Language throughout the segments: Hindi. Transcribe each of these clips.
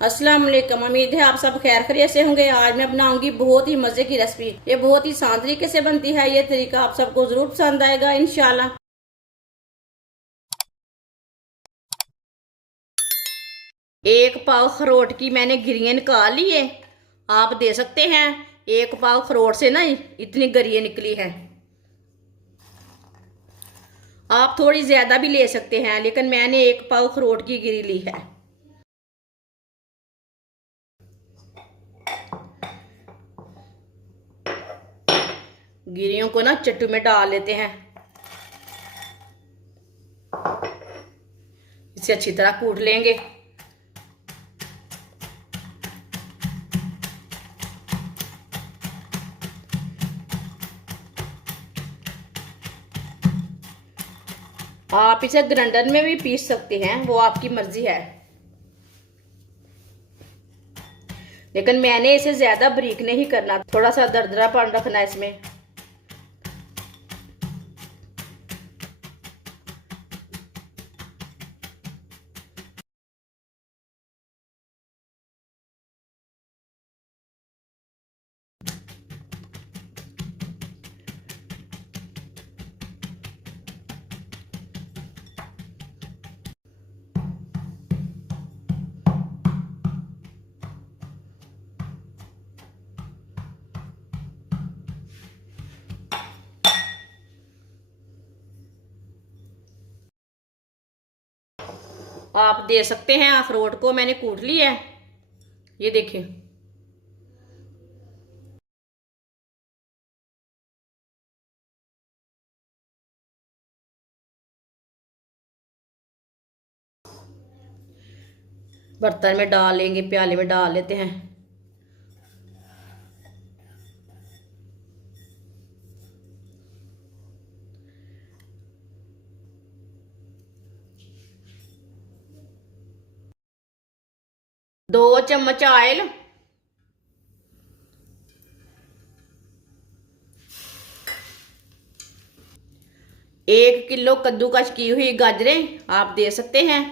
अस्सलाम वालेकुम। उम्मीद है आप सब खैर खैरियत से होंगे। आज मैं बनाऊंगी बहुत ही मजे की रेसिपी। ये बहुत ही आसान तरीके से बनती है। ये तरीका आप सबको जरूर पसंद आएगा इंशाल्लाह। एक पाव अखरोट की मैंने गिरियां निकाल ली है। आप दे सकते हैं एक पाव अखरोट से ना इतनी गिरियां निकली है। आप थोड़ी ज्यादा भी ले सकते हैं, लेकिन मैंने एक पाव अखरोट की गिरी ली है। गिरियों को ना चट्टू में डाल लेते हैं। इसे अच्छी तरह कूट लेंगे। आप इसे ग्राइंडर में भी पीस सकते हैं, वो आपकी मर्जी है, लेकिन मैंने इसे ज्यादा बारीक नहीं करना, थोड़ा सा दरदरापन रखना है इसमें। आप दे सकते हैं अखरोट को मैंने कूट लिया है, ये देखिए। बर्तन में डाल लेंगे, प्याले में डाल लेते हैं। दो चम्मच ऑयल, एक किलो कद्दूकस की हुई गाजरें आप दे सकते हैं।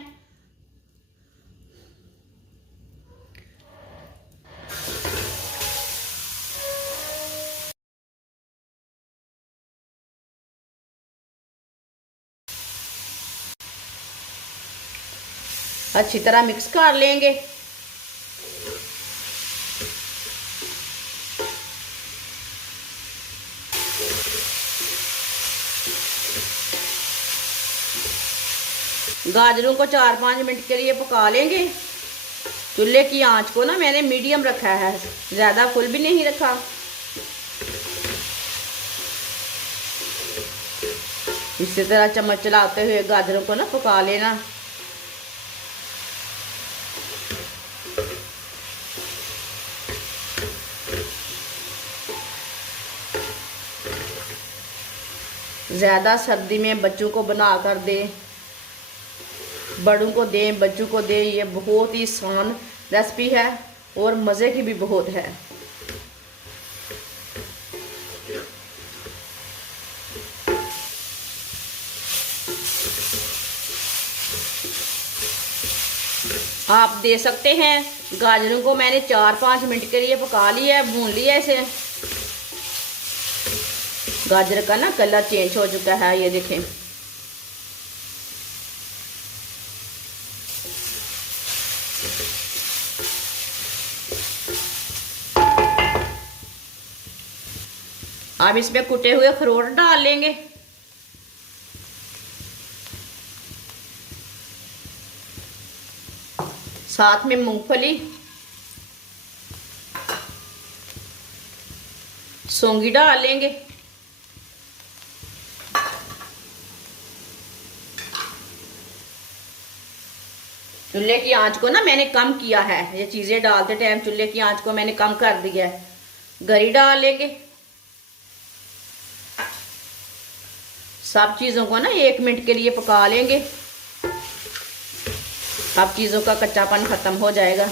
अच्छी तरह मिक्स कर लेंगे। गाजरों को 4-5 मिनट के लिए पका लेंगे। चूल्हे की आंच को ना मैंने मीडियम रखा है, ज्यादा फुल भी नहीं रखा। इसी तरह चम्मच चलाते हुए गाजरों को ना पका लेना। ज्यादा सर्दी में बच्चों को बना कर दें, बड़ों को दें, बच्चों को दें। ये बहुत ही आसान रेसिपी है और मज़े की भी बहुत है। आप दे सकते हैं गाजरों को मैंने 4-5 मिनट के लिए पका लिया है, भून लिया है इसे। गाजर का ना कलर चेंज हो चुका है, ये देखें। अब इसमें कुटे हुए अखरोट डाल लेंगे। साथ में मूंगफली, सौंगी डाल लेंगे। चूल्हे की आंच को ना मैंने कम किया है, ये चीजें डालते टाइम चूल्हे की आंच को मैंने कम कर दिया है। गरी डाल लेंगे। सब चीजों को ना 1 मिनट के लिए पका लेंगे। अब चीजों का कच्चापन खत्म हो जाएगा।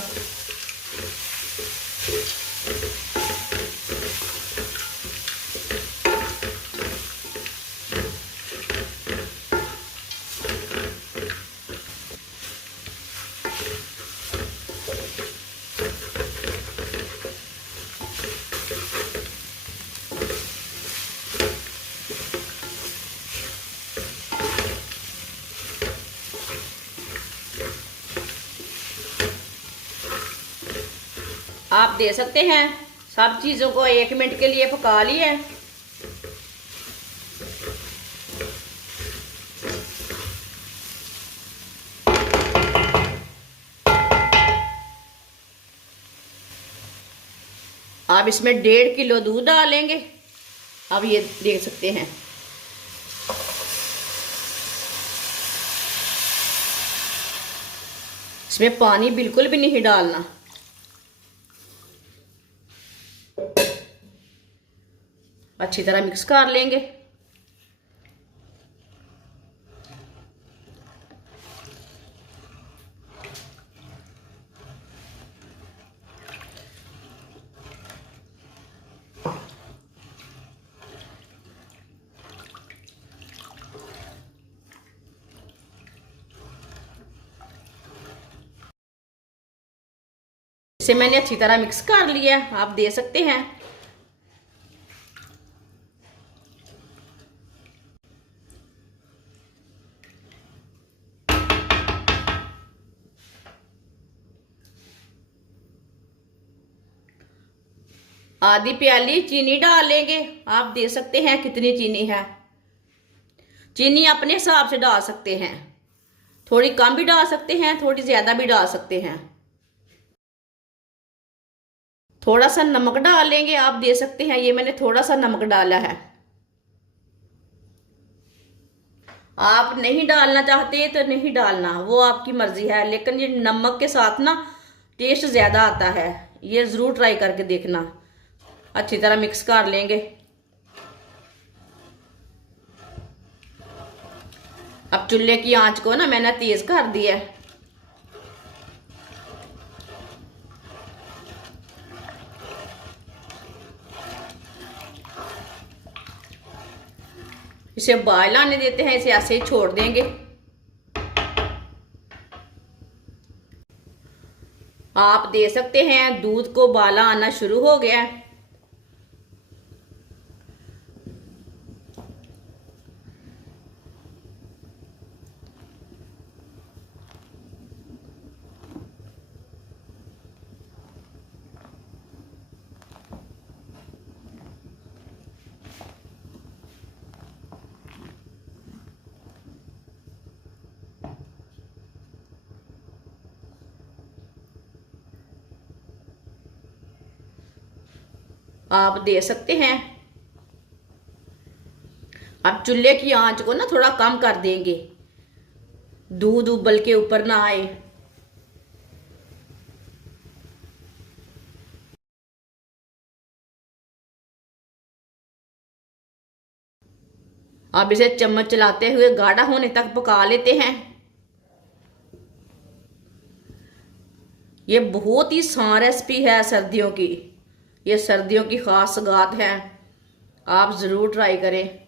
आप दे सकते हैं। सब चीज़ों को 1 मिनट के लिए पका लिए। आप इसमें 1.5 किलो दूध डालेंगे। अब ये देख सकते हैं। इसमें पानी बिल्कुल भी नहीं डालना। अच्छी तरह मिक्स कर लेंगे। इसे मैंने अच्छी तरह मिक्स कर लिया, आप दे सकते हैं। आधी प्याली चीनी डाल लेंगे। आप दे सकते हैं कितनी चीनी है। चीनी अपने हिसाब से डाल सकते हैं, थोड़ी कम भी डाल सकते हैं, थोड़ी ज्यादा भी डाल सकते हैं। थोड़ा सा नमक डाल लेंगे। आप दे सकते हैं, ये मैंने थोड़ा सा नमक डाला है। आप नहीं डालना चाहते तो नहीं डालना, वो आपकी मर्जी है, लेकिन ये नमक के साथ ना टेस्ट ज़्यादा आता है। ये ज़रूर ट्राई करके देखना। अच्छी तरह मिक्स कर लेंगे। अब चूल्हे की आंच को ना मैंने तेज कर दिया है। इसे बॉयल आने देते हैं, इसे ऐसे ही छोड़ देंगे। आप दे सकते हैं दूध को उबाला आना शुरू हो गया है। आप दे सकते हैं। अब चूल्हे की आंच को ना थोड़ा कम कर देंगे, दूध उबल के ऊपर ना आए। अब इसे चम्मच चलाते हुए गाढ़ा होने तक पका लेते हैं। ये बहुत ही आसान रेसिपी है सर्दियों की। ये सर्दियों की खास सौगात है, आप ज़रूर ट्राई करें।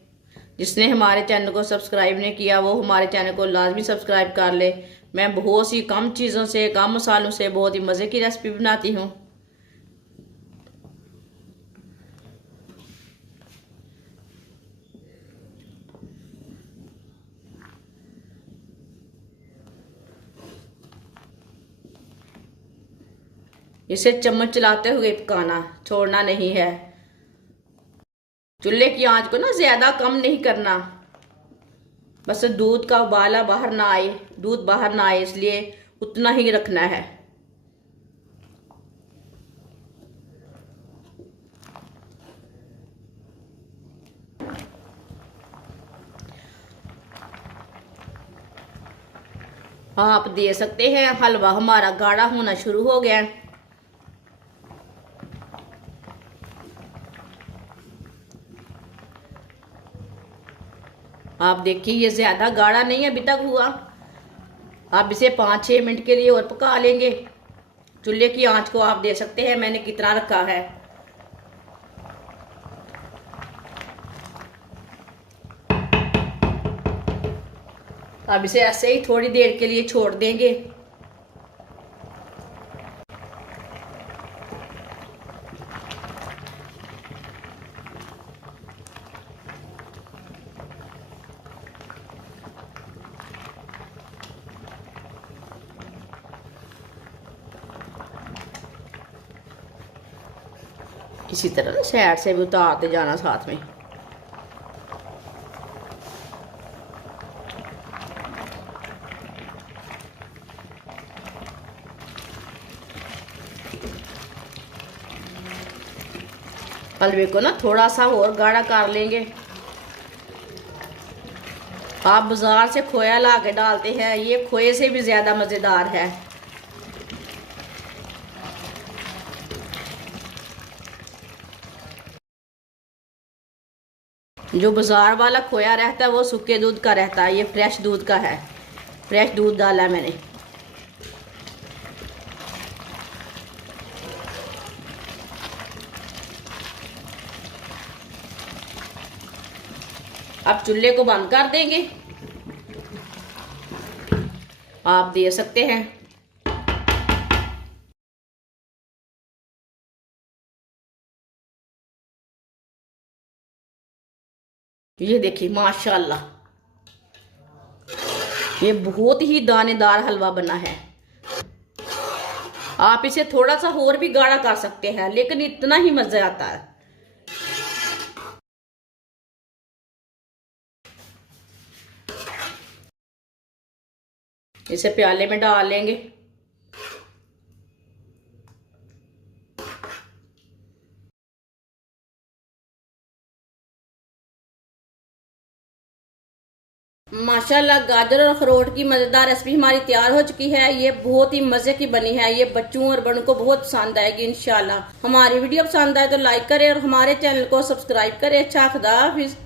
जिसने हमारे चैनल को सब्सक्राइब नहीं किया वो हमारे चैनल को लाजमी सब्सक्राइब कर ले। मैं बहुत सी कम चीज़ों से, कम मसालों से बहुत ही मज़े की रेसिपी बनाती हूँ। इसे चम्मच चलाते हुए पकाना, छोड़ना नहीं है। चूल्हे की आंच को ना ज़्यादा कम नहीं करना, बस दूध का उबाला बाहर ना आए, दूध बाहर ना आए, इसलिए उतना ही रखना है। आप दे सकते हैं हलवा हमारा गाढ़ा होना शुरू हो गया है। आप देखिए ये ज़्यादा गाढ़ा नहीं अभी तक हुआ। आप इसे 5-6 मिनट के लिए और पका लेंगे। चूल्हे की आंच को आप दे सकते हैं मैंने कितना रखा है। अब इसे ऐसे ही थोड़ी देर के लिए छोड़ देंगे। इसी तरह ना साइड से भी उतारते जाना साथ में। हलवे को ना थोड़ा सा और गाढ़ा कर लेंगे। आप बाजार से खोया ला के डालते हैं, ये खोए से भी ज्यादा मजेदार है। जो बाजार वाला खोया रहता है वो सूखे दूध का रहता है, ये फ्रेश दूध का है। फ्रेश दूध डाला है मैंने। अब चूल्हे को बंद कर देंगे। आप दे सकते हैं। ये देखिए माशाल्लाह, ये बहुत ही दानेदार हलवा बना है। आप इसे थोड़ा सा और भी गाढ़ा कर सकते हैं, लेकिन इतना ही मजा आता है। इसे प्याले में डाल लेंगे। माशाल्लाह, गाजर और अखरोट की मजेदार रेसिपी हमारी तैयार हो चुकी है। ये बहुत ही मजे की बनी है। ये बच्चों और बड़ों को बहुत पसंद आएगी इंशाल्लाह। हमारी वीडियो पसंद आए तो लाइक करें और हमारे चैनल को सब्सक्राइब करें। अच्छा, खुदा हाफिज।